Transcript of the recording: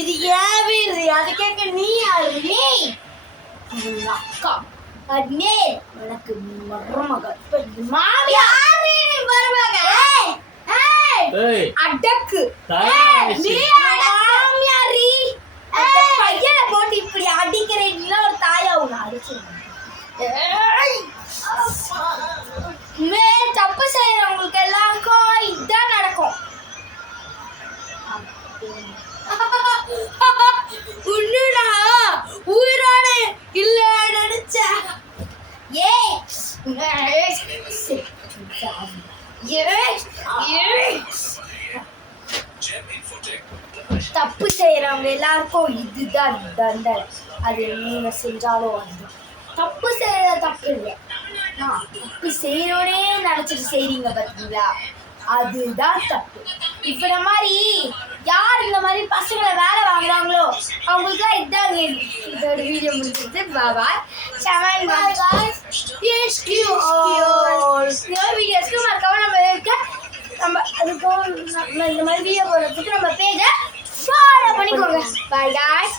இது ஏன் வீடு? அது கேட்க நீ யாரு? நீ அக்கா அண்ணே உனக்கு மருமகள் மாமியார் மருமக அடக்கு நீ மாமியாரி பையனை போட்டு இப்படி அடிக்கிறீங்களா? ஒரு தாயா உன்னை அடிச்சு தப்பு செய்யறவங்களுக்கு எல்லாருக்கும் இதுதான் நடக்கும். உன்னுடா உயிரோட இல்ல நினைச்ச தப்பு செய்யறவங்க எல்லாருக்கும் இதுதான் தண்டனை. அது நீங்க செஞ்சாலும் அது தப்பு செய்யற தப்பு இல்லை. தப்பு செய்யறோனே நினைச்சிட்டு செய்றீங்க பாத்தீங்களா, அதுதான் தப்பு. இப்ப இந்த மாதிரி யார் இந்த மாதிரி பசங்களை வேலை வாங்குறாங்களோ அவங்களுக்குலாம் இதாங்க. இதோட வீடியோ முடிச்சிட்டு பாய். வீடியோஸ்க்கு மறக்காம நம்ம இருக்க நம்ம அதுக்கும் நம்ம இந்த மாதிரி வீடியோ போடுறதுக்கு நம்ம பேஜை ஃபாலோ பண்ணிக்கோங்க. Bye guys.